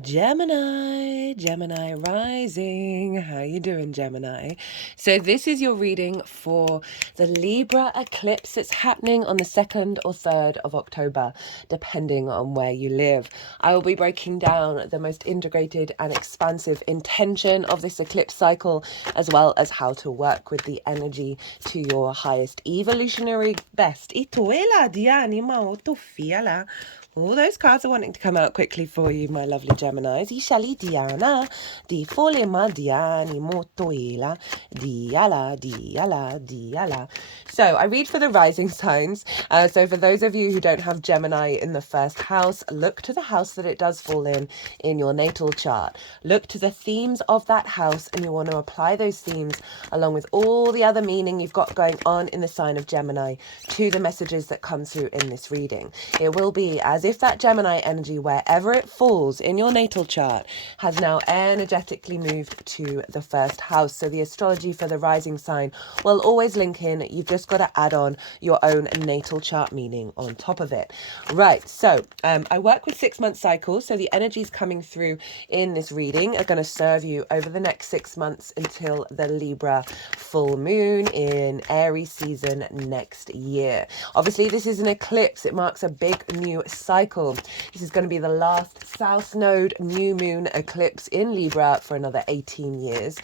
Gemini rising. How you doing, Gemini? So this is your reading for the Libra eclipse. It's happening on the 2nd or 3rd of October, depending on where you live. I will be breaking down the most integrated and expansive intention of this eclipse cycle, as well as how to work with the energy to your highest evolutionary best. Ituela dianima otofiala. All those cards are wanting to come out quickly for you, my lovely Geminis. Ishali Diana, di folema diani motoela, diala. So I read for the rising signs. So for those of you who don't have Gemini in the first house, look to the house that it does fall in your natal chart. Look to the themes of that house, and you want to apply those themes along with all the other meaning you've got going on in the sign of Gemini to the messages that come through in this reading. It will be as if that Gemini energy, wherever it falls in your natal chart, has now energetically moved to the first house. So the astrology for the rising sign will always link in. You've just got to add on your own natal chart meaning on top of it. Right, so I work with 6-month cycles, so the energies coming through in this reading are going to serve you over the next 6 months until the Libra full moon in Aries season next year. Obviously, this is an eclipse. It marks a big new cycle. This is going to be the last South Node new moon eclipse in Libra for another 18 years.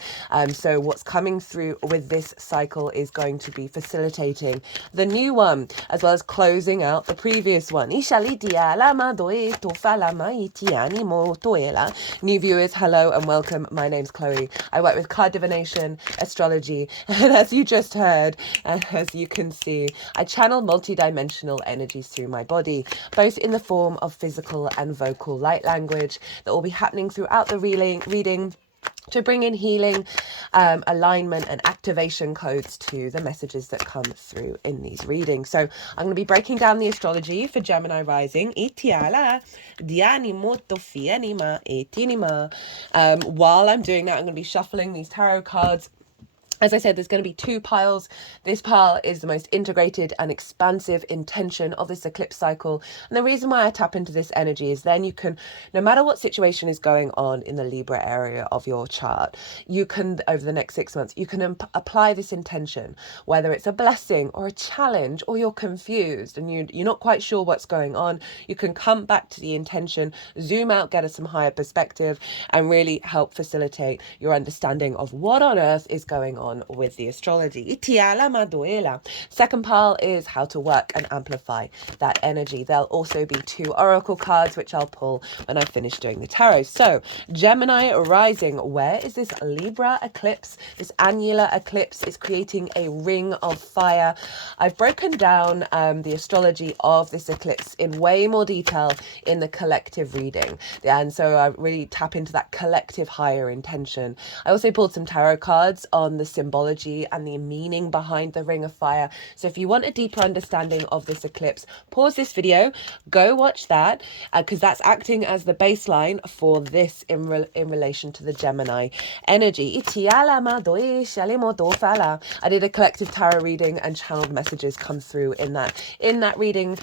So what's coming through with this cycle is going to be facilitating the new one, as well as closing out the previous one. New viewers, hello and welcome. My name's Chloe. I work with card divination, astrology, and as you just heard, and as you can see, I channel multidimensional energies through my body, both in the form of physical and vocal light language that will be happening throughout the reading to bring in healing, alignment and activation codes to the messages that come through in these readings. So I'm going to be breaking down the astrology for Gemini rising. While I'm doing that, I'm going to be shuffling these tarot cards. As I said, there's going to be 2 piles. This pile is the most integrated and expansive intention of this eclipse cycle. And the reason why I tap into this energy is then you can, no matter what situation is going on in the Libra area of your chart, you can, over the next 6 months, you can apply this intention, whether it's a blessing or a challenge, or you're confused and you're not quite sure what's going on. You can come back to the intention, zoom out, get some higher perspective, and really help facilitate your understanding of what on earth is going on with the astrology. Second pile is how to work and amplify that energy. There'll also be 2 oracle cards, which I'll pull when I finish doing the tarot. So Gemini rising, where is this Libra eclipse? This annular eclipse is creating a ring of fire. I've broken down the astrology of this eclipse in way more detail in the collective reading. And so I really tap into that collective higher intention. I also pulled some tarot cards on the symbology and the meaning behind the ring of fire. So if you want a deeper understanding of this eclipse, pause this video, go watch that, because that's acting as the baseline for this in relation to the Gemini energy. I did a collective tarot reading and channeled messages come through in that reading.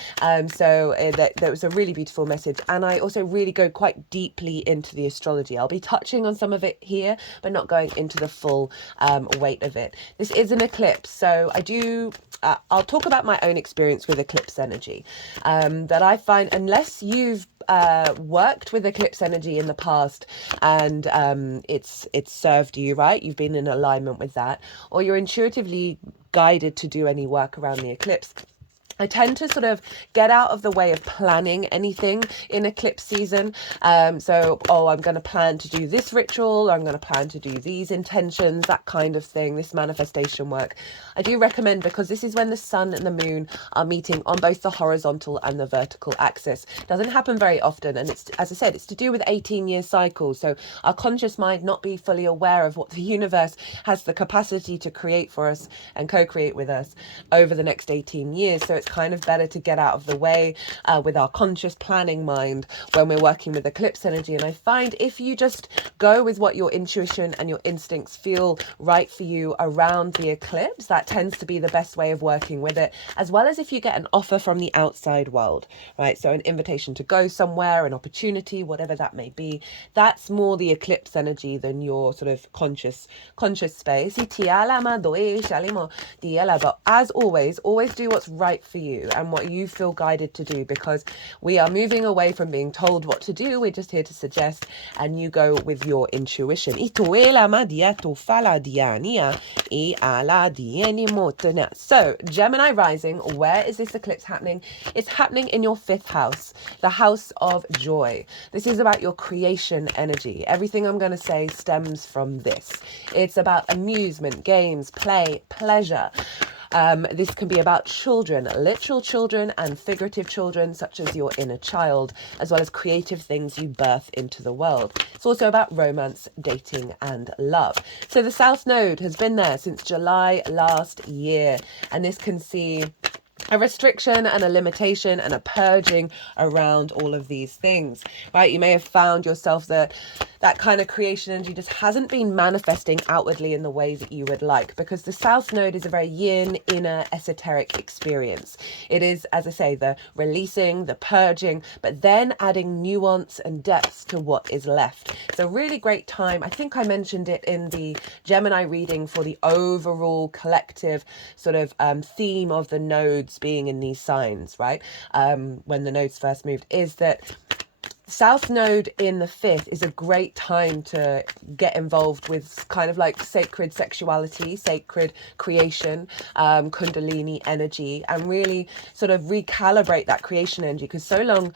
So that was a really beautiful message. And I also really go quite deeply into the astrology. I'll be touching on some of it here, but not going into the full weight of it. This is an eclipse, so I'll talk about my own experience with eclipse energy, that I find, unless you've worked with eclipse energy in the past and it's served you, right, you've been in alignment with that, or you're intuitively guided to do any work around the eclipse, I tend to sort of get out of the way of planning anything in eclipse season. I'm going to plan to do this ritual, or I'm going to plan to do these intentions, that kind of thing, this manifestation work. I do recommend, because this is when the sun and the moon are meeting on both the horizontal and the vertical axis. It doesn't happen very often. And it's, as I said, it's to do with 18-year cycles. So our conscious mind not be fully aware of what the universe has the capacity to create for us and co-create with us over the next 18 years. So it's it's kind of better to get out of the way with our conscious planning mind when we're working with eclipse energy. And I find if you just go with what your intuition and your instincts feel right for you around the eclipse, that tends to be the best way of working with it, as well as if you get an offer from the outside world, right? So an invitation to go somewhere, an opportunity, whatever that may be, that's more the eclipse energy than your sort of conscious space. But as always do what's right for you and what you feel guided to do, because we are moving away from being told what to do. We're just here to suggest, and you go with your intuition. So Gemini rising, where is this eclipse happening? It's happening in your 5th house, the house of joy. This is about your creation energy. Everything I'm going to say stems from this. It's about amusement, games, play, pleasure. This can be about children, literal children and figurative children, such as your inner child, as well as creative things you birth into the world. It's also about romance, dating and love. So the South Node has been there since July last year, and this can see a restriction and a limitation and a purging around all of these things, right? You may have found yourself that kind of creation energy just hasn't been manifesting outwardly in the way that you would like, because the South Node is a very yin, inner, esoteric experience. It is, as I say, the releasing, the purging, but then adding nuance and depth to what is left. It's a really great time. I think I mentioned it in the Gemini reading for the overall collective sort of theme of the nodes being in these signs, right? When the nodes first moved, is that South Node in the 5th is a great time to get involved with kind of like sacred sexuality, sacred creation, Kundalini energy, and really sort of recalibrate that creation energy, because so long,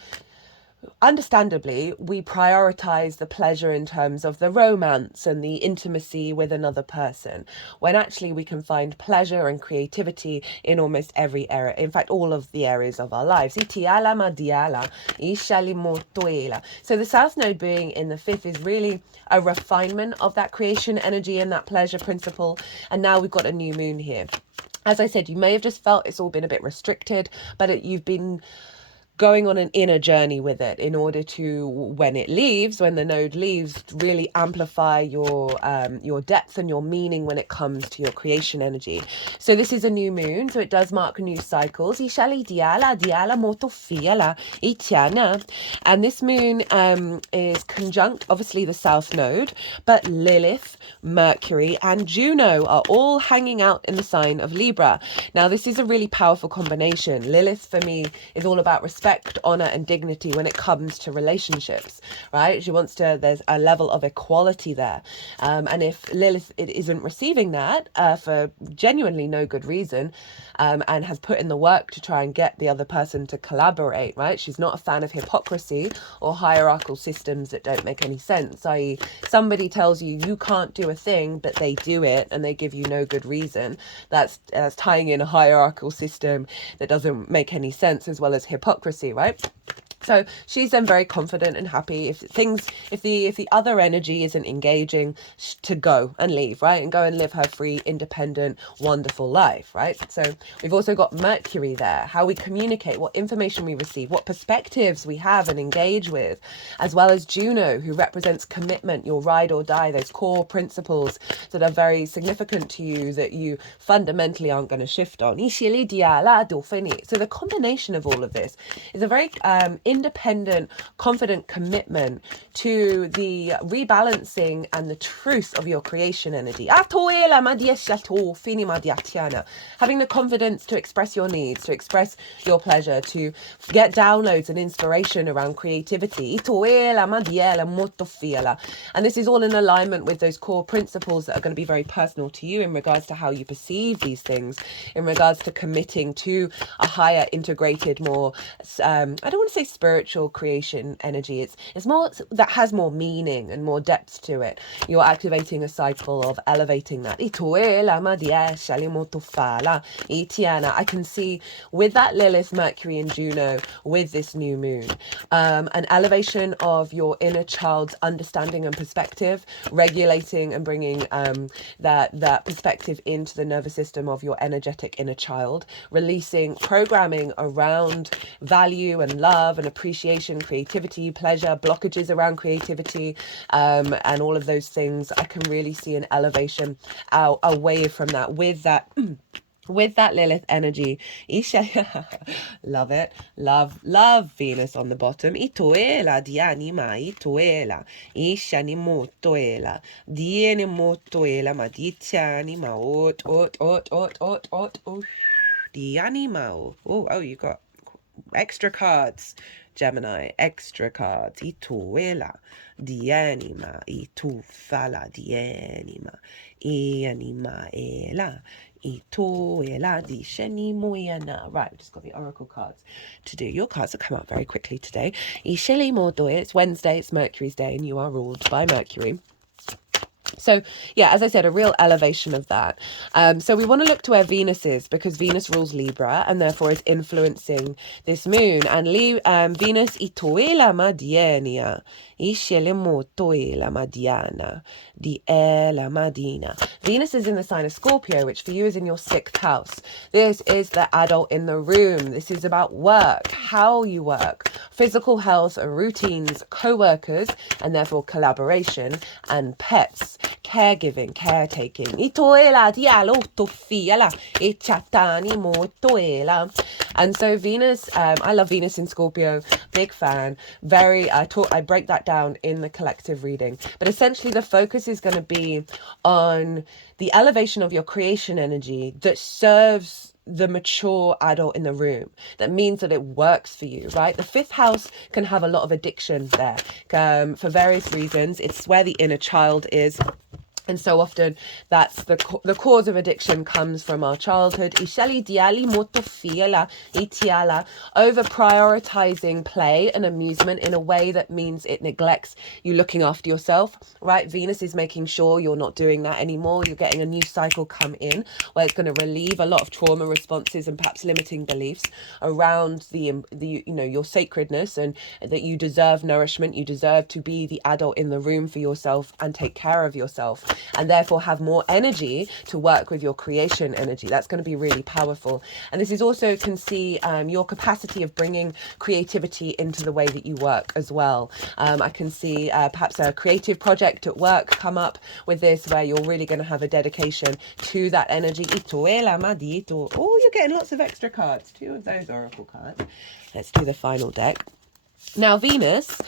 understandably, we prioritize the pleasure in terms of the romance and the intimacy with another person, when actually we can find pleasure and creativity in almost every area. In fact, all of the areas of our lives. So the South Node being in the 5th is really a refinement of that creation energy and that pleasure principle. And now we've got a new moon here. As I said, you may have just felt it's all been a bit restricted, but you've been going on an inner journey with it in order to, when the node leaves, really amplify your depth and your meaning when it comes to your creation energy. So this is a new moon, so it does mark new cycles. And this moon is conjunct, obviously, the South Node, but Lilith, Mercury and Juno are all hanging out in the sign of Libra. Now, this is a really powerful combination. Lilith, for me, is all about respect, honor and dignity when it comes to relationships, right? There's a level of equality there. And if Lilith isn't receiving that for genuinely no good reason, and has put in the work to try and get the other person to collaborate, right? She's not a fan of hypocrisy or hierarchical systems that don't make any sense, i.e. somebody tells you you can't do a thing, but they do it and they give you no good reason. That's tying in a hierarchical system that doesn't make any sense, as well as hypocrisy, right? So she's then very confident and happy if the other energy isn't engaging, to go and leave, right? And go and live her free, independent, wonderful life, right? So we've also got Mercury there, how we communicate, what information we receive, what perspectives we have and engage with, as well as Juno, who represents commitment, your ride or die, those core principles that are very significant to you that you fundamentally aren't going to shift on. So the combination of all of this is a very independent, confident commitment to the rebalancing and the truth of your creation energy. Having the confidence to express your needs, to express your pleasure, to get downloads and inspiration around creativity. And this is all in alignment with those core principles that are going to be very personal to you in regards to how you perceive these things, in regards to committing to a higher, integrated, more, I don't want to say spiritual creation energy. It's more that has more meaning and more depth to it. You're activating a cycle of elevating that. I can see with that Lilith, Mercury and Juno with this new moon, an elevation of your inner child's understanding and perspective, regulating and bringing that perspective into the nervous system of your energetic inner child, releasing programming around value and love and appreciation, creativity, pleasure, blockages around creativity, and all of those things. I can really see an elevation away from that with that with that Lilith energy. Love it. Love Venus on the bottom. Itoela di anima, itoela. Ishani motoela. Diene motoela, ma ditianima. Ot. Di anima. Oh, you got extra cards. Gemini, extra cards. Itoela di anima, itufala di anima. Anima ela. Right, we've just got the oracle cards to do. Your cards have come out very quickly today. It's Wednesday, it's Mercury's day, and you are ruled by Mercury. So, yeah, as I said, a real elevation of that. So we want to look to where Venus is, because Venus rules Libra and therefore is influencing this moon. And Venus itoela madiania, ishele motoela madiana, di ela madina. Venus is in the sign of Scorpio, which for you is in your 6th house. This is the adult in the room. This is about work, how you work, physical health, routines, co-workers, and therefore collaboration, and pets. Caregiving, caretaking. And so Venus, I love Venus in Scorpio, big fan, I break that down in the collective reading. But essentially the focus is going to be on the elevation of your creation energy that serves the mature adult in the room. That means that it works for you, right? The 5th house can have a lot of addiction there for various reasons. It's where the inner child is. And so often that's the cause of addiction comes from our childhood. Over prioritizing play and amusement in a way that means it neglects you looking after yourself, right? Venus is making sure you're not doing that anymore. You're getting a new cycle come in where it's going to relieve a lot of trauma responses and perhaps limiting beliefs around the your sacredness, and that you deserve nourishment. You deserve to be the adult in the room for yourself and take care of yourself, and therefore have more energy to work with your creation energy. That's going to be really powerful. And this is also can see your capacity of bringing creativity into the way that you work as well. I can see perhaps a creative project at work come up with this, where you're really going to have a dedication to that energy. Oh, you're getting lots of extra cards. 2 of those oracle cards. Let's do the final deck. Now, Venus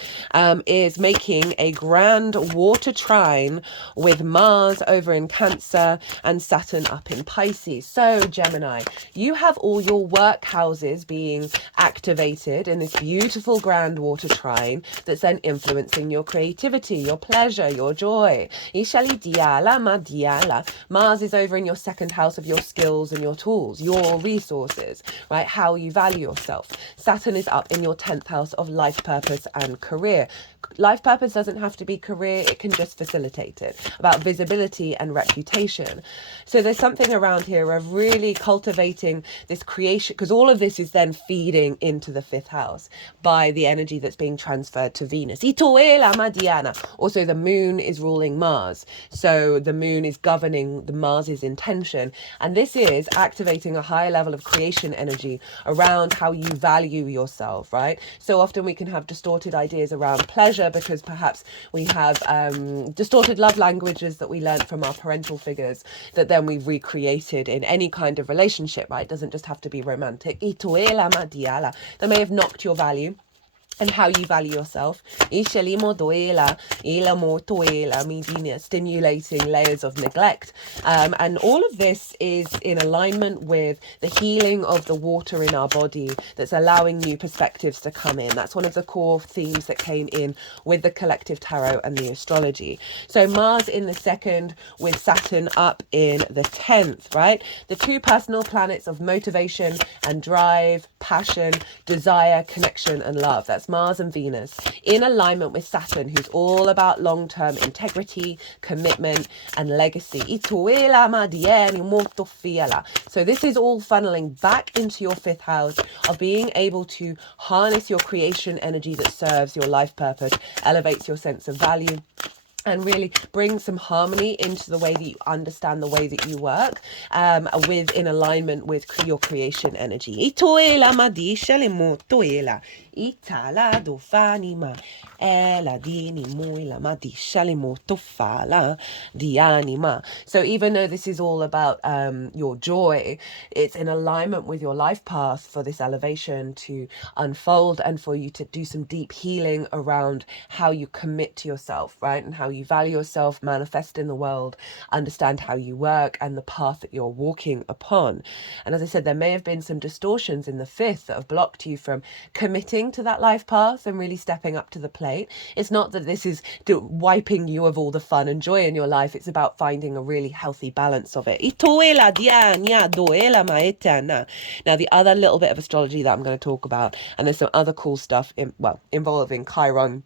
is making a grand water trine with Mars over in Cancer and Saturn up in Pisces. So, Gemini, you have all your work houses being activated in this beautiful grand water trine that's then influencing your creativity, your pleasure, your joy. Mars is over in your 2nd house of your skills and your tools, your resources, right? How you value yourself. Saturn is up in your 10th house of life purpose and career. Life purpose doesn't have to be career, it can just facilitate it, about visibility and reputation. So there's something around here of really cultivating this creation, because all of this is then feeding into the 5th house by the energy that's being transferred to Venus. Also, the moon is ruling Mars, so the moon is governing the Mars's intention, and this is activating a higher level of creation energy around how you value yourself, right? So often we can have distorted ideas around pleasure because perhaps we have distorted love languages that we learned from our parental figures that then we've recreated in any kind of relationship, right? It doesn't just have to be romantic. That may have knocked your value and how you value yourself. Stimulating layers of neglect. And all of this is in alignment with the healing of the water in our body that's allowing new perspectives to come in. That's one of the core themes that came in with the collective tarot and the astrology. So Mars in the 2nd with Saturn up in the 10th, right? The 2 personal planets of motivation and drive, passion, desire, connection, and love. That's Mars and Venus in alignment with Saturn, who's all about long-term integrity, commitment, and legacy. So this is all funneling back into your fifth house of being able to harness your creation energy that serves your life purpose, elevates your sense of value, and really bring some harmony into the way that you understand the way that you work, in alignment with your creation energy. Itoela madisha le motoela. Itala do fanima. Ela dini muila madisha le motofala di anima. So even though this is all about your joy, it's in alignment with your life path for this elevation to unfold and for you to do some deep healing around how you commit to yourself, right? And how you value yourself, manifest in the world, understand how you work and the path that you're walking upon. And as I said, there may have been some distortions in the fifth that have blocked you from committing to that life path and really stepping up to the plate. It's not that this is wiping you of all the fun and joy in your life. It's about finding a really healthy balance of it. Now, the other little bit of astrology that I'm going to talk about, and there's some other cool stuff involving Chiron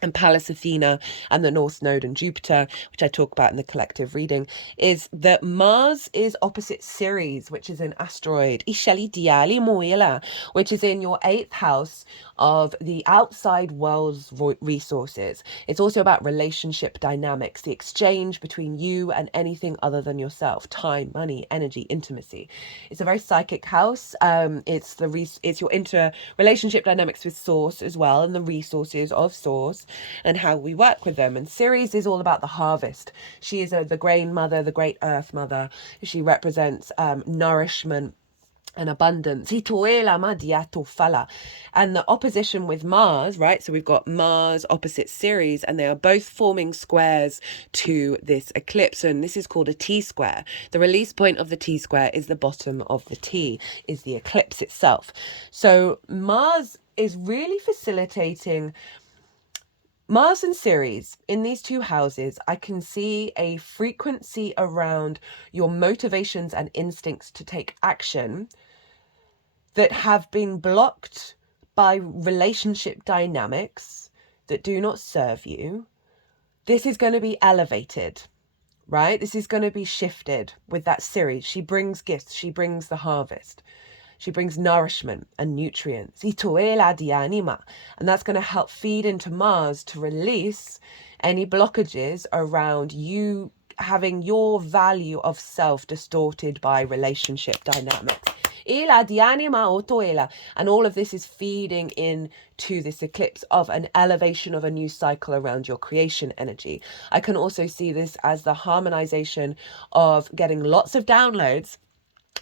and Pallas Athena and the North Node and Jupiter, which I talk about in the collective reading, is that Mars is opposite Ceres, which is an asteroid, which is in your 8th house of the outside world's resources. It's also about relationship dynamics, the exchange between you and anything other than yourself, time, money, energy, intimacy. It's a very psychic house. It's your relationship dynamics with Source as well, and the resources of Source and how we work with them. And Ceres is all about the harvest. She is the grain mother, the great earth mother. She represents nourishment and abundance. And the opposition with Mars, right? So we've got Mars opposite Ceres, and they are both forming squares to this eclipse. And this is called a T-square. The release point of the T-square is the bottom of the T, is the eclipse itself. So Mars is really facilitating Mars and Ceres in these two houses. I can see a frequency around your motivations and instincts to take action that have been blocked by relationship dynamics that do not serve you. This is going to be elevated, right? This is going to be shifted with that Ceres. She brings gifts. She brings the harvest. She brings nourishment and nutrients. And that's going to help feed into Mars to release any blockages around you having your value of self distorted by relationship dynamics. And all of this is feeding into this eclipse of an elevation of a new cycle around your creation energy. I can also see this as the harmonization of getting lots of downloads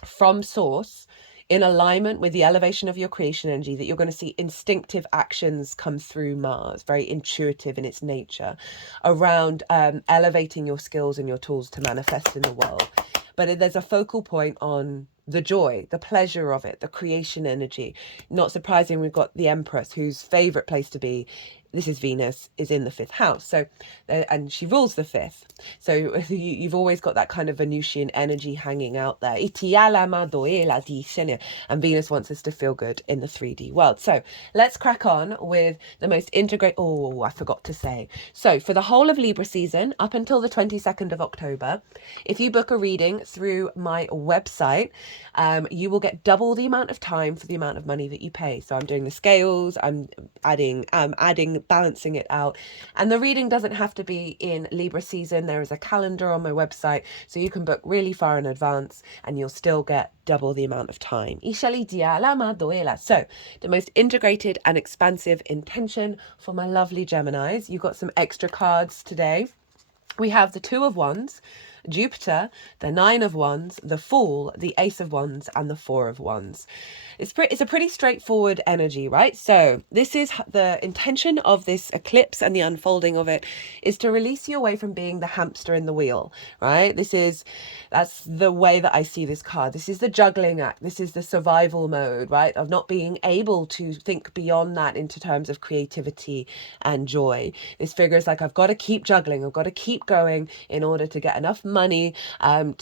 from Source in alignment with the elevation of your creation energy, that you're going to see instinctive actions come through Mars, very intuitive in its nature, around elevating your skills and your tools to manifest in the world. But there's a focal point on the joy, the pleasure of it, the creation energy. Not surprising, we've got the Empress, whose favorite place to be, this is Venus, is in the 5th house. So, and she rules the 5th. So you've always got that kind of Venusian energy hanging out there. And Venus wants us to feel good in the 3D world. So let's crack on with the most integrated. Oh, I forgot to say. So for the whole of Libra season, up until the 22nd of October, if you book a reading through my website, you will get double the amount of time for the amount of money that you pay. So I'm doing the scales, I'm adding, balancing it out. And the reading doesn't have to be in Libra season. There is a calendar on my website, so you can book really far in advance and you'll still get double the amount of time. So the most integrated and expansive intention for my lovely Geminis. You've got some extra cards today. We have the 2 of Wands, Jupiter, the 9 of Wands, the Fool, the Ace of Wands, and the 4 of Wands. It's a pretty straightforward energy, right? So this is the intention of this eclipse, and the unfolding of it is to release you away from being the hamster in the wheel, right? That's the way that I see this card. This is the juggling act. This is the survival mode, right? Of not being able to think beyond that into terms of creativity and joy. This figure is like, I've got to keep juggling. I've got to keep going in order to get enough money money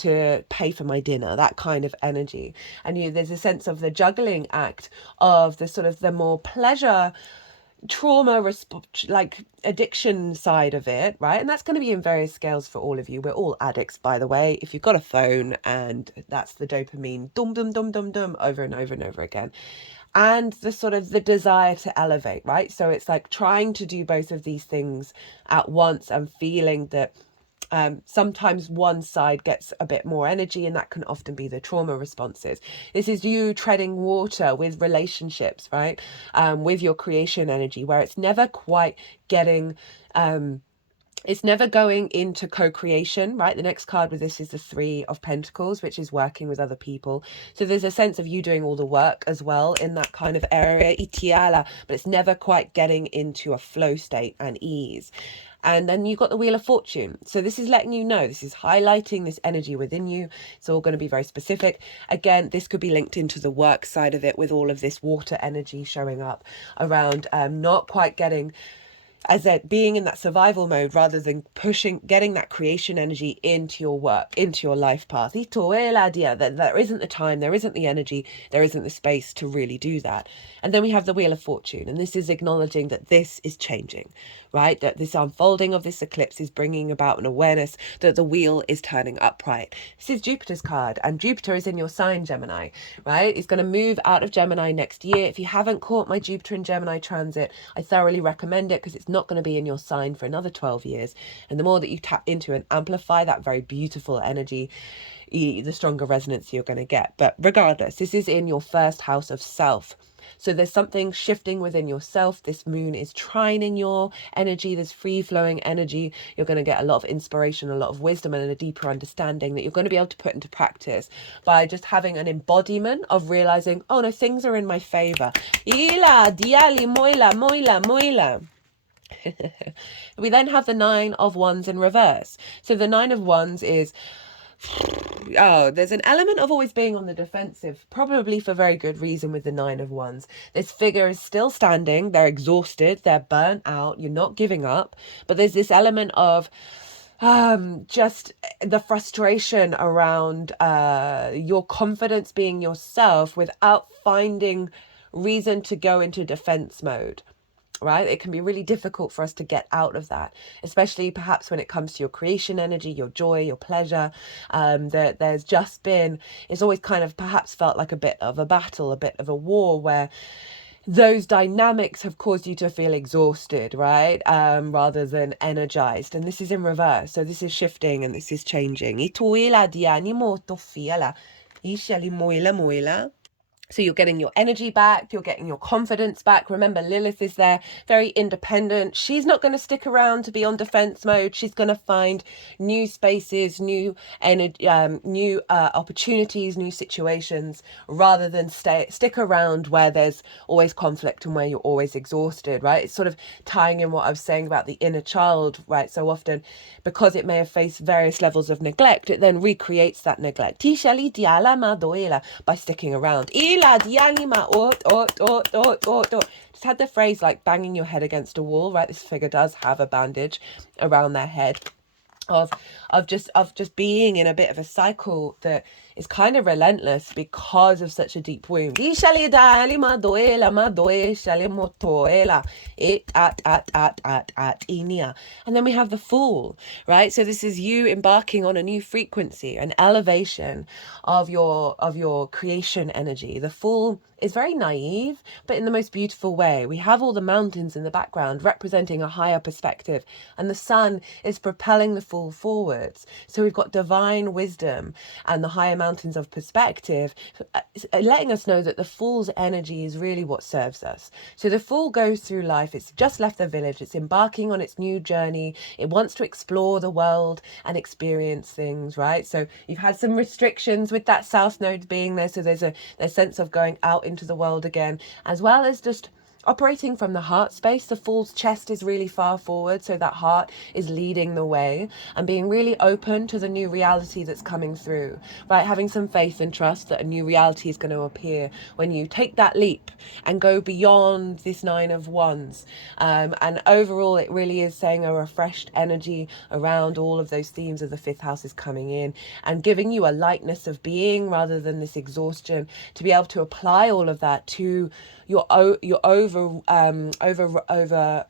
to pay for my dinner, that kind of energy. And there's a sense of the juggling act of the sort of the more pleasure trauma like addiction side of it, right? And that's going to be in various scales for all of you. We're all addicts, by the way. If you've got a phone, and that's the dopamine dum dum dum dum dum over and over and over again, and the sort of the desire to elevate, right? So it's like trying to do both of these things at once and feeling that sometimes one side gets a bit more energy, and that can often be the trauma responses. This is you treading water with relationships, right? With your creation energy, where it's never quite getting it's never going into co-creation, right? The next card with this is the Three of Pentacles, which is working with other people. So there's a sense of you doing all the work as well in that kind of area, itiala, but it's never quite getting into a flow state and ease. And then you've got the Wheel of Fortune. So this is letting you know, this is highlighting this energy within you. It's all going to be very specific. Again, this could be linked into the work side of it with all of this water energy showing up around not quite getting, as that being in that survival mode rather than getting that creation energy into your work, into your life path. That there isn't the time, there isn't the energy, there isn't the space to really do that. And then we have the Wheel of Fortune, and this is acknowledging that this is changing, right? That this unfolding of this eclipse is bringing about an awareness that the wheel is turning upright. This is Jupiter's card, and Jupiter is in your sign, Gemini, right? It's going to move out of Gemini next year. If you haven't caught my Jupiter in Gemini transit, I thoroughly recommend it, because it's not going to be in your sign for another 12 years. And the more that you tap into and amplify that very beautiful energy, the stronger resonance you're going to get. But regardless, this is in your first house of self. So there's something shifting within yourself. This moon is trining your energy. There's free flowing energy. You're going to get a lot of inspiration, a lot of wisdom, and a deeper understanding that you're going to be able to put into practice by just having an embodiment of realizing, oh no, things are in my favor. Ila, diali, moila, moila, moila. We then have the Nine of Wands in reverse. So the Nine of Wands is, there's an element of always being on the defensive, probably for very good reason with the Nine of Wands. This figure is still standing, they're exhausted, they're burnt out, you're not giving up, but there's this element of just the frustration around your confidence being yourself without finding reason to go into defense mode. Right? It can be really difficult for us to get out of that, especially perhaps when it comes to your creation energy, your joy, your pleasure. There's just been, it's always kind of perhaps felt like a bit of a battle, a bit of a war, where those dynamics have caused you to feel exhausted, right? Rather than energized. And this is in reverse. So this is shifting and this is changing. So you're getting your energy back, you're getting your confidence back. Remember, Lilith is there, very independent. She's not going to stick around to be on defense mode. She's going to find new spaces, new energy, new opportunities, new situations, rather than stick around where there's always conflict and where you're always exhausted, right? It's sort of tying in what I was saying about the inner child, right? So often, because it may have faced various levels of neglect, it then recreates that neglect by sticking around. Just had the phrase like banging your head against a wall, right? This figure does have a bandage around their head of just being in a bit of a cycle that is kind of relentless because of such a deep wound. And then we have the Fool, right? So this is you embarking on a new frequency, an elevation of your creation energy. The Fool is very naive, but in the most beautiful way. We have all the mountains in the background representing a higher perspective, and the sun is propelling the Fool forwards. So we've got divine wisdom and the higher mountains of perspective, letting us know that the Fool's energy is really what serves us. So the Fool goes through life, it's just left the village, it's embarking on its new journey, it wants to explore the world and experience things, right? So you've had some restrictions with that South Node being there, so there's a sense of going out into the world again, as well as just operating from the heart space. The Fool's chest is really far forward, so that heart is leading the way, and being really open to the new reality that's coming through, right? Having some faith and trust that a new reality is going to appear when you take that leap and go beyond this Nine of Wands. And overall, it really is saying a refreshed energy around all of those themes of the fifth house is coming in and giving you a lightness of being rather than this exhaustion, to be able to apply all of that to your over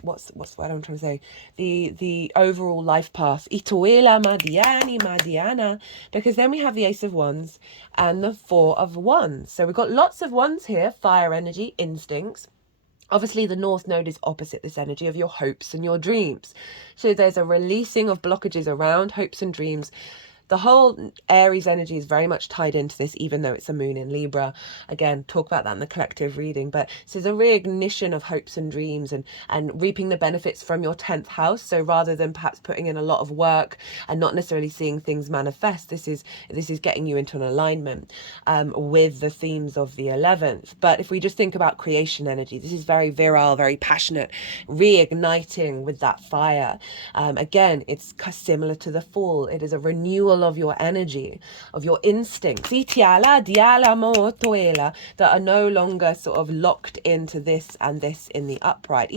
what's the word I'm trying to say, the overall life path. Ituela Madiana, because then we have the Ace of Wands and the Four of Wands. So we've got lots of wands here, fire energy, instincts. Obviously, the North Node is opposite this energy of your hopes and your dreams. So there's a releasing of blockages around hopes and dreams. The whole Aries energy is very much tied into this, even though it's a moon in Libra. Again, talk about that in the collective reading. But this is a reignition of hopes and dreams and reaping the benefits from your 10th house. So rather than perhaps putting in a lot of work and not necessarily seeing things manifest, this is getting you into an alignment with the themes of the 11th. But if we just think about creation energy, this is very virile, very passionate, reigniting with that fire. Again, it's similar to the Fool. It is a renewal of your energy, of your instincts, that are no longer sort of locked into this and this in the upright.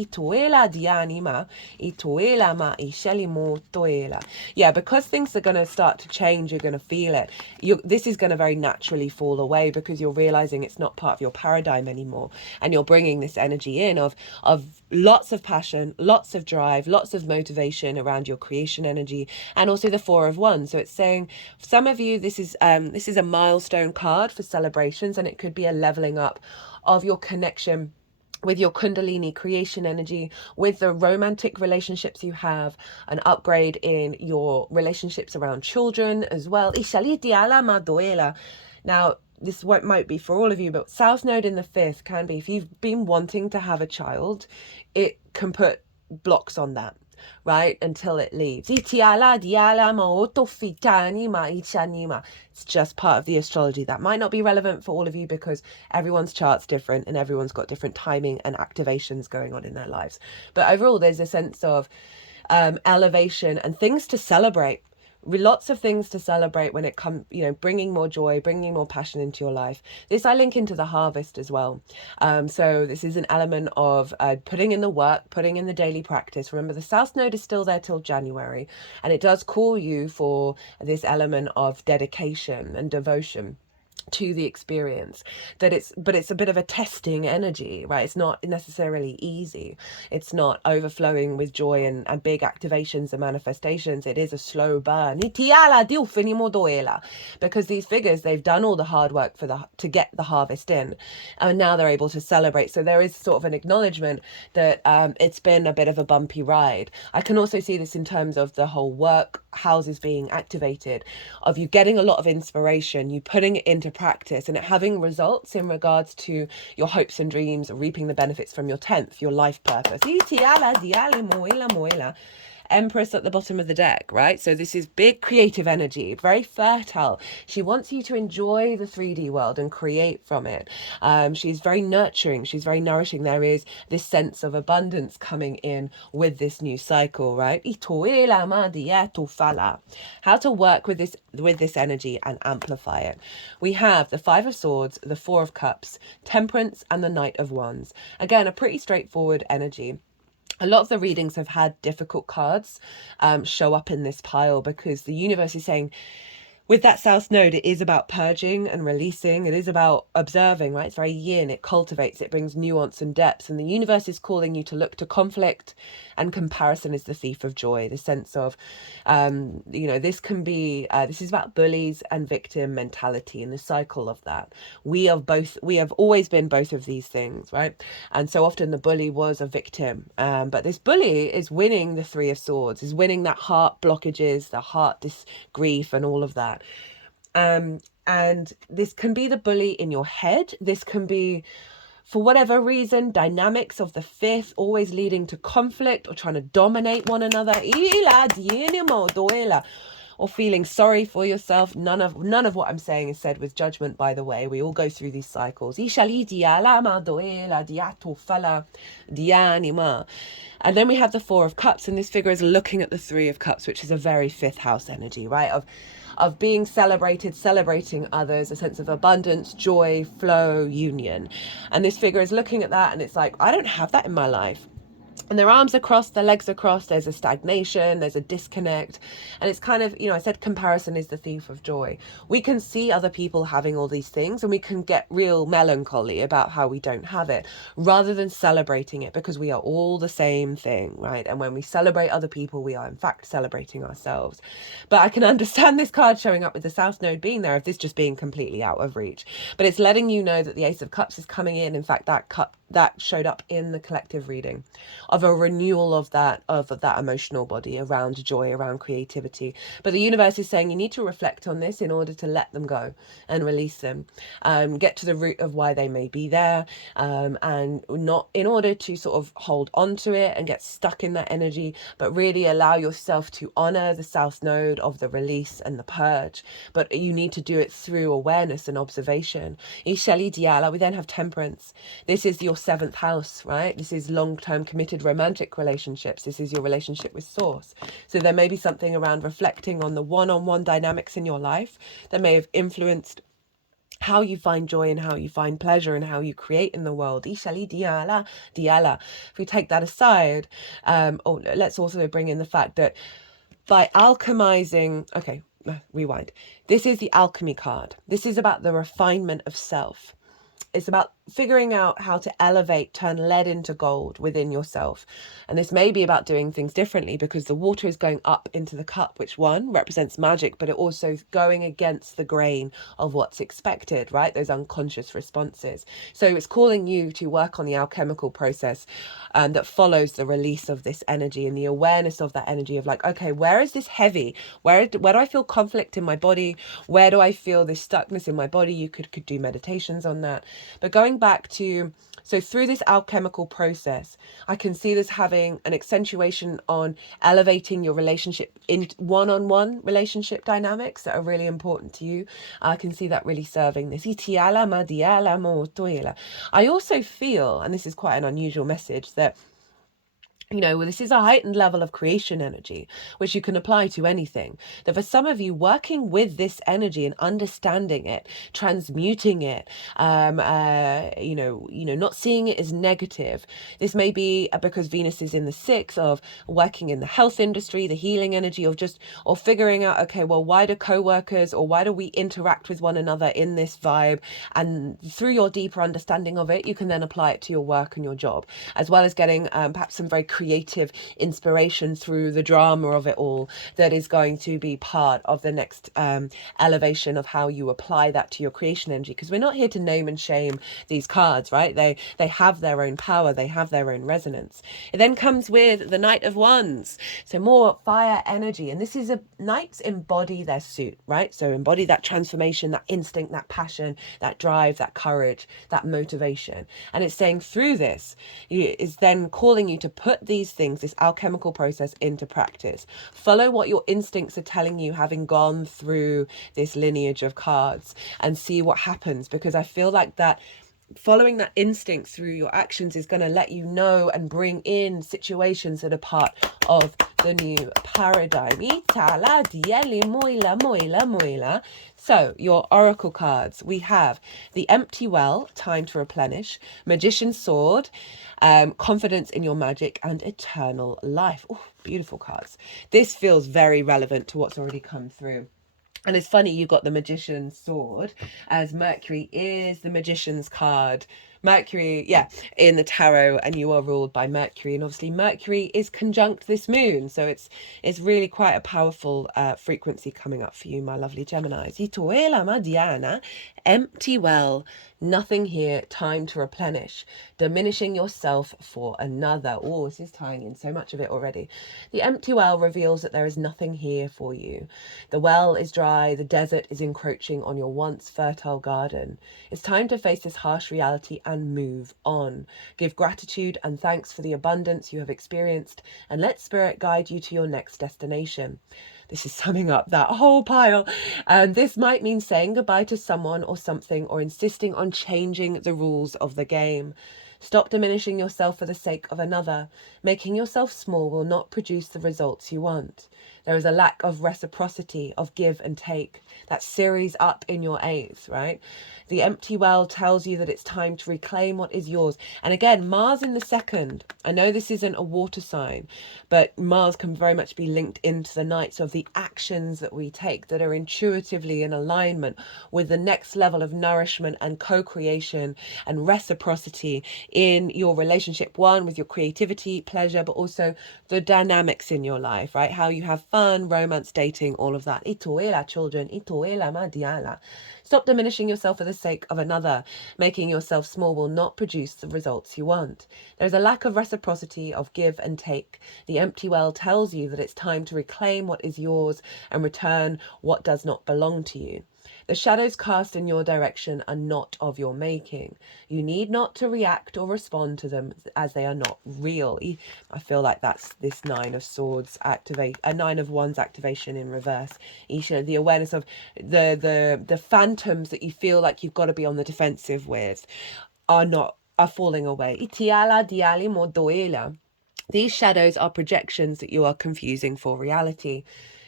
Yeah, because things are going to start to change, you're going to feel it. This is going to very naturally fall away because you're realizing it's not part of your paradigm anymore, and you're bringing this energy in of lots of passion, lots of drive, lots of motivation around your creation energy, and also the Four of Wands. So it's saying, for some of you, this is a milestone card for celebrations, and it could be a leveling up of your connection with your Kundalini creation energy, with the romantic relationships you have, an upgrade in your relationships around children as well. Now, this might be for all of you, but South Node in the 5th can be, if you've been wanting to have a child, it can put blocks on that, right, until it leaves. It's just part of the astrology. That might not be relevant for all of you because everyone's chart's different and everyone's got different timing and activations going on in their lives. But overall, there's a sense of elevation and things to celebrate. Lots of things to celebrate when it comes, bringing more joy, bringing more passion into your life. This I link into the harvest as well. So this is an element of putting in the work, putting in the daily practice. Remember, the South Node is still there till January, and it does call you for this element of dedication and devotion to the experience. But it's a bit of a testing energy, right? It's not necessarily easy. It's not overflowing with joy and big activations and manifestations. It is a slow burn, because these figures, they've done all the hard work to get the harvest in, and now they're able to celebrate. So there is sort of an acknowledgement that it's been a bit of a bumpy ride. I can also see this in terms of the whole work houses being activated, of you getting a lot of inspiration, you putting it into practice, and it having results in regards to your hopes and dreams, reaping the benefits from your 10th, your life purpose. Empress at the bottom of the deck, right? So this is big creative energy, very fertile. She wants you to enjoy the 3D world and create from it. She's very nurturing. She's very nourishing. There is this sense of abundance coming in with this new cycle, right? How to work with this energy and amplify it. We have the Five of Swords, the Four of Cups, Temperance, and the Knight of Wands. Again, a pretty straightforward energy. A lot of the readings have had difficult cards show up in this pile because the universe is saying, with that South Node, it is about purging and releasing. It is about observing, right? It's very yin. It cultivates. It brings nuance and depth. And the universe is calling you to look to conflict, and comparison is the thief of joy. The sense of, this can be, this is about bullies and victim mentality and the cycle of that. We have always been both of these things, right? And so often the bully was a victim. But this bully is winning the Three of Swords, is winning that heart blockages, the heart grief and all of that. And this can be the bully in your head. This can be, for whatever reason, dynamics of the 5th always leading to conflict or trying to dominate one another. or feeling sorry for yourself. None of what I'm saying is said with judgment, by the way. We all go through these cycles. And then we have the Four of Cups, and this figure is looking at the Three of Cups, which is a very fifth house energy, right? Of being celebrated, celebrating others, a sense of abundance, joy, flow, union. And this figure is looking at that, and it's like, I don't have that in my life. And their arms are crossed, their legs are crossed, there's a stagnation, there's a disconnect. And it's kind of, I said comparison is the thief of joy. We can see other people having all these things and we can get real melancholy about how we don't have it, rather than celebrating it, because we are all the same thing, right? And when we celebrate other people, we are in fact celebrating ourselves. But I can understand this card showing up with the South Node being there, of this just being completely out of reach. But it's letting you know that the Ace of Cups is coming in. In fact, that showed up in the collective reading, of a renewal of that emotional body around joy, around creativity. But the universe is saying you need to reflect on this in order to let them go and release them, get to the root of why they may be there, and not in order to sort of hold on to it and get stuck in that energy, but really allow yourself to honor the South Node of the release and the purge. But you need to do it through awareness and observation. Ishali Diala, we then have Temperance. This is your seventh house, right? This is long-term committed romantic relationships. This is your relationship with Source. So there may be something around reflecting on the one-on-one dynamics in your life that may have influenced how you find joy and how you find pleasure and how you create in the world. Ishali diala, diala. If we take that aside, let's also bring in the fact that by alchemizing, rewind. This is the alchemy card. This is about the refinement of self. It's about figuring out how to elevate, turn lead into gold within yourself. And this may be about doing things differently, because the water is going up into the cup, which one represents magic, but it also is going against the grain of what's expected, right? Those unconscious responses. So it's calling you to work on the alchemical process that follows the release of this energy and the awareness of that energy of like, okay, where is this heavy? Where do I feel conflict in my body? Where do I feel this stuckness in my body? You could do meditations on that. But going back to, so through this alchemical process, I can see this having an accentuation on elevating your relationship in one-on-one relationship dynamics that are really important to you. I can see that really serving this. I also feel, and this is quite an unusual message, that this is a heightened level of creation energy, which you can apply to anything. That for some of you, working with this energy and understanding it, transmuting it, not seeing it as negative. This may be because Venus is in the sixth, of working in the health industry, the healing energy of or figuring out, okay, well, why do co-workers or why do we interact with one another in this vibe? And through your deeper understanding of it, you can then apply it to your work and your job, as well as getting perhaps some very creative inspiration through the drama of it all that is going to be part of the next elevation of how you apply that to your creation energy. Because we're not here to name and shame these cards, right? They have their own power, they have their own resonance. It then comes with the Knight of Wands, so more fire energy, and this is knights embody their suit, right? So embody that transformation, that instinct, that passion, that drive, that courage, that motivation. And it's saying through this is then calling you to put these things, this alchemical process, into practice. Follow what your instincts are telling you, having gone through this lineage of cards, and see what happens. Because I feel like that following that instinct through your actions is going to let you know and bring in situations that are part of the new paradigm. So your oracle cards, we have the Empty Well, time to replenish, Magician's Sword, confidence in your magic, and eternal life. Oh, beautiful cards. This feels very relevant to what's already come through. And it's funny, you got the Magician's Sword, as Mercury is the Magician's card. Mercury, in the tarot, and you are ruled by Mercury, and obviously Mercury is conjunct this moon, so it's really quite a powerful frequency coming up for you, my lovely Geminis. Empty well, nothing here, time to replenish, diminishing yourself for another. Oh, this is tying in so much of it already. The empty well reveals that there is nothing here for you. The well is dry, the desert is encroaching on your once fertile garden. It's time to face this harsh reality and move on. Give gratitude and thanks for the abundance you have experienced, and let spirit guide you to your next destination. This is summing up that whole pile. And this might mean saying goodbye to someone or something, or insisting on changing the rules of the game. Stop diminishing yourself for the sake of another. Making yourself small will not produce the results you want. There is a lack of reciprocity, of give and take. That series up in your eighth, right? The empty well tells you that it's time to reclaim what is yours. And again, Mars in the second. I know this isn't a water sign, but Mars can very much be linked into the night. So of the actions that we take that are intuitively in alignment with the next level of nourishment and co-creation and reciprocity in your relationship, one with your creativity, pleasure, but also the dynamics in your life, right? How you have fun, romance, dating, all of that. Itoela, children, itoela madiala. Stop diminishing yourself for the sake of another. Making yourself small will not produce the results you want. There's a lack of reciprocity, of give and take. The empty well tells you that it's time to reclaim what is yours and return what does not belong to you. The shadows cast in your direction are not of your making. You need not to react or respond to them, as they are not real. I feel like that's this Nine of Swords activate, a Nine of Wands activation in reverse. Isha, the awareness of the phantoms that you feel like you've got to be on the defensive with are falling away. Itiala diali modoela. These shadows are projections that you are confusing for reality.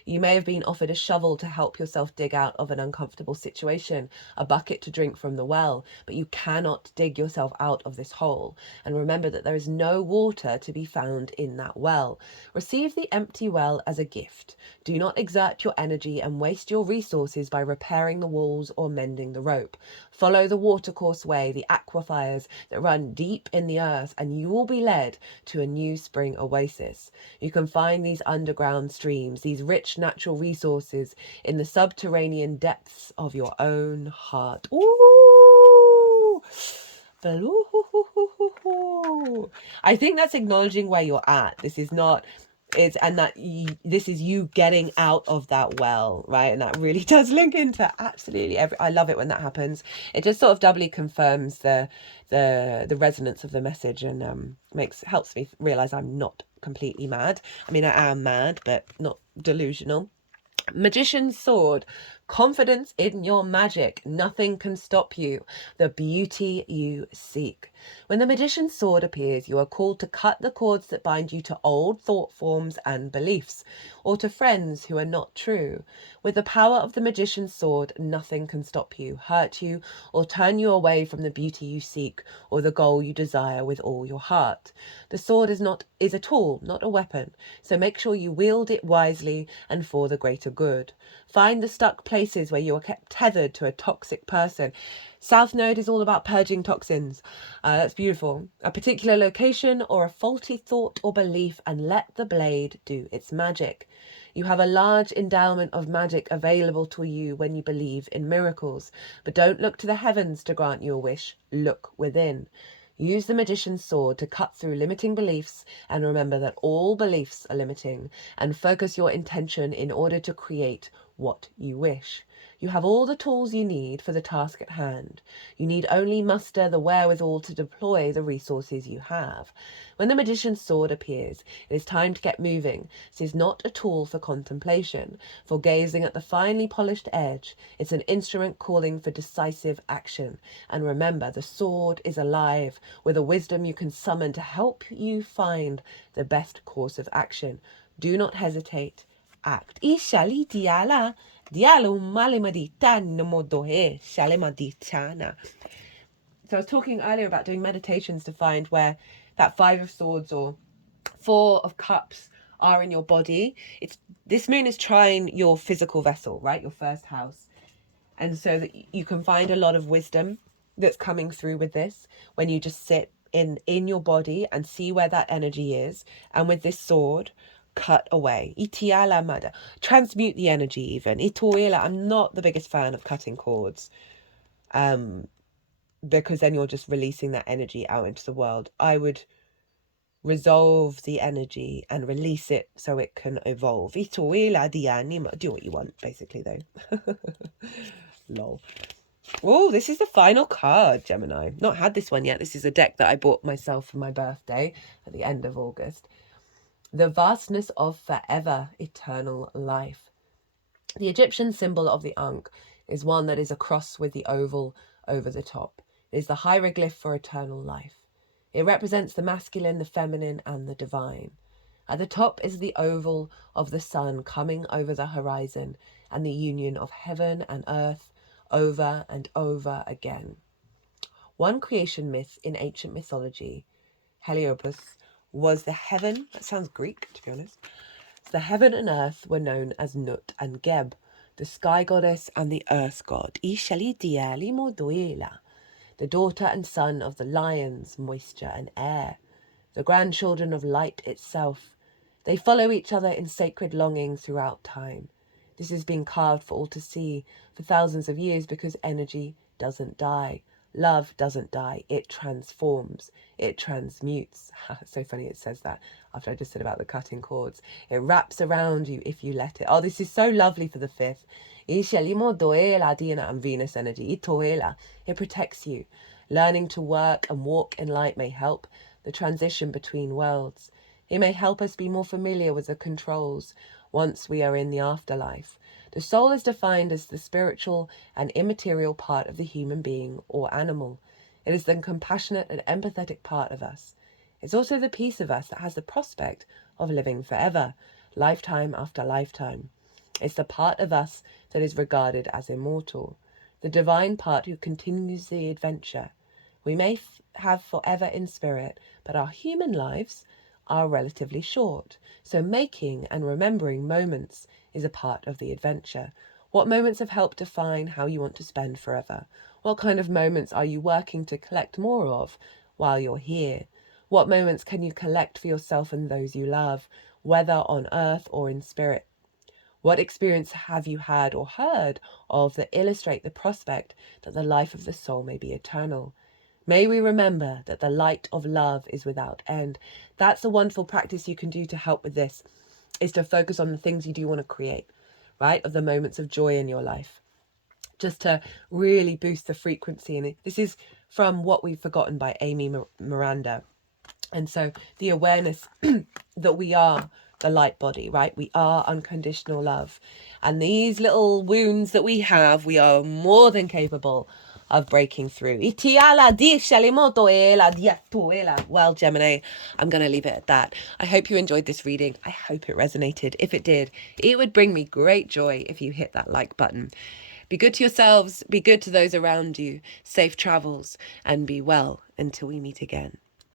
You may have been offered a shovel to help yourself dig out of an uncomfortable situation, a bucket to drink from the well, but you cannot dig yourself out of this hole. And remember that there is no water to be found in that well. Receive the empty well as a gift. Do not exert your energy and waste your resources by repairing the walls or mending the rope. Follow the watercourse way, the aquifers that run deep in the earth, and you will be led to a new spring oasis. You can find these underground streams, these rich natural resources, in the subterranean depths of your own heart. Ooh! I think that's acknowledging where you're at. This is not... this is you getting out of that well, right? And that really does link into absolutely I love it when that happens. It just sort of doubly confirms the resonance of the message, and helps me realize I'm not completely mad. I mean, I am mad, but not delusional. Magician's sword. Confidence in your magic. Nothing can stop you. The beauty you seek. When the magician's sword appears, you are called to cut the cords that bind you to old thought forms and beliefs, or to friends who are not true. With the power of the magician's sword, nothing can stop you, hurt you, or turn you away from the beauty you seek, or the goal you desire with all your heart. The sword is a tool, not a weapon, so make sure you wield it wisely and for the greater good. Find the stuck places where you are kept tethered to a toxic person. South Node is all about purging toxins. That's beautiful. A particular location or a faulty thought or belief, and let the blade do its magic. You have a large endowment of magic available to you when you believe in miracles. But don't look to the heavens to grant you a wish. Look within. Use the magician's sword to cut through limiting beliefs, and remember that all beliefs are limiting, and focus your intention in order to create what you wish. You have all the tools you need for the task at hand. You need only muster the wherewithal to deploy the resources you have. When the magician's sword appears, it is time to get moving. This is not a tool for contemplation, for gazing at the finely polished edge. It's an instrument calling for decisive action. And remember, the sword is alive, with a wisdom you can summon to help you find the best course of action. Do not hesitate. Act. So I was talking earlier about doing meditations to find where that Five of Swords or Four of Cups are in your body. This moon is trying your physical vessel, right? Your first house. And so that you can find a lot of wisdom that's coming through with this when you just sit in your body and see where that energy is. And with this sword, cut away. Itiala mada. Transmute the energy even. Itoela. I'm not the biggest fan of cutting cords. Because then you're just releasing that energy out into the world. I would resolve the energy and release it so it can evolve. Itoela di anima. Do what you want, basically, though. Lol. Oh, this is the final card, Gemini. Not had this one yet. This is a deck that I bought myself for my birthday at the end of August. The vastness of forever, eternal life. The Egyptian symbol of the Ankh is one that is a cross with the oval over the top. It is the hieroglyph for eternal life. It represents the masculine, the feminine, and the divine. At the top is the oval of the sun coming over the horizon and the union of heaven and earth over and over again. One creation myth in ancient mythology, Heliopus, was the heaven, that sounds Greek to be honest, the heaven and earth were known as Nut and Geb, the sky goddess and the earth god, the daughter and son of the lions, moisture and air, the grandchildren of light itself. They follow each other in sacred longing throughout time. This has been carved for all to see for thousands of years because energy doesn't die. Love doesn't die. It transforms. It transmutes. It's so funny it says that after I just said about the cutting cords. It wraps around you if you let it. Oh, this is so lovely for the 5th. And Venus energy. It protects you. Learning to work and walk in light may help the transition between worlds. It may help us be more familiar with the controls once we are in the afterlife. The soul is defined as the spiritual and immaterial part of the human being or animal. It is the compassionate and empathetic part of us. It's also the piece of us that has the prospect of living forever, lifetime after lifetime. It's the part of us that is regarded as immortal, the divine part who continues the adventure. We may have forever in spirit, but our human lives are relatively short, so making and remembering moments is a part of the adventure. What moments have helped define how you want to spend forever? What kind of moments are you working to collect more of while you're here? What moments can you collect for yourself and those you love, whether on earth or in spirit? What experience have you had or heard of that illustrate the prospect that the life of the soul may be eternal? May we remember that the light of love is without end. That's a wonderful practice you can do to help with this, is to focus on the things you do want to create, right? Of the moments of joy in your life, just to really boost the frequency. And this is from What We've Forgotten by Amy Miranda. And so the awareness that we are the light body, right? We are unconditional love. And these little wounds that we have, we are more than capable of breaking through. Well, Gemini, I'm going to leave it at that. I hope you enjoyed this reading. I hope it resonated. If it did, it would bring me great joy if you hit that like button. Be good to yourselves, be good to those around you, safe travels, and be well until we meet again.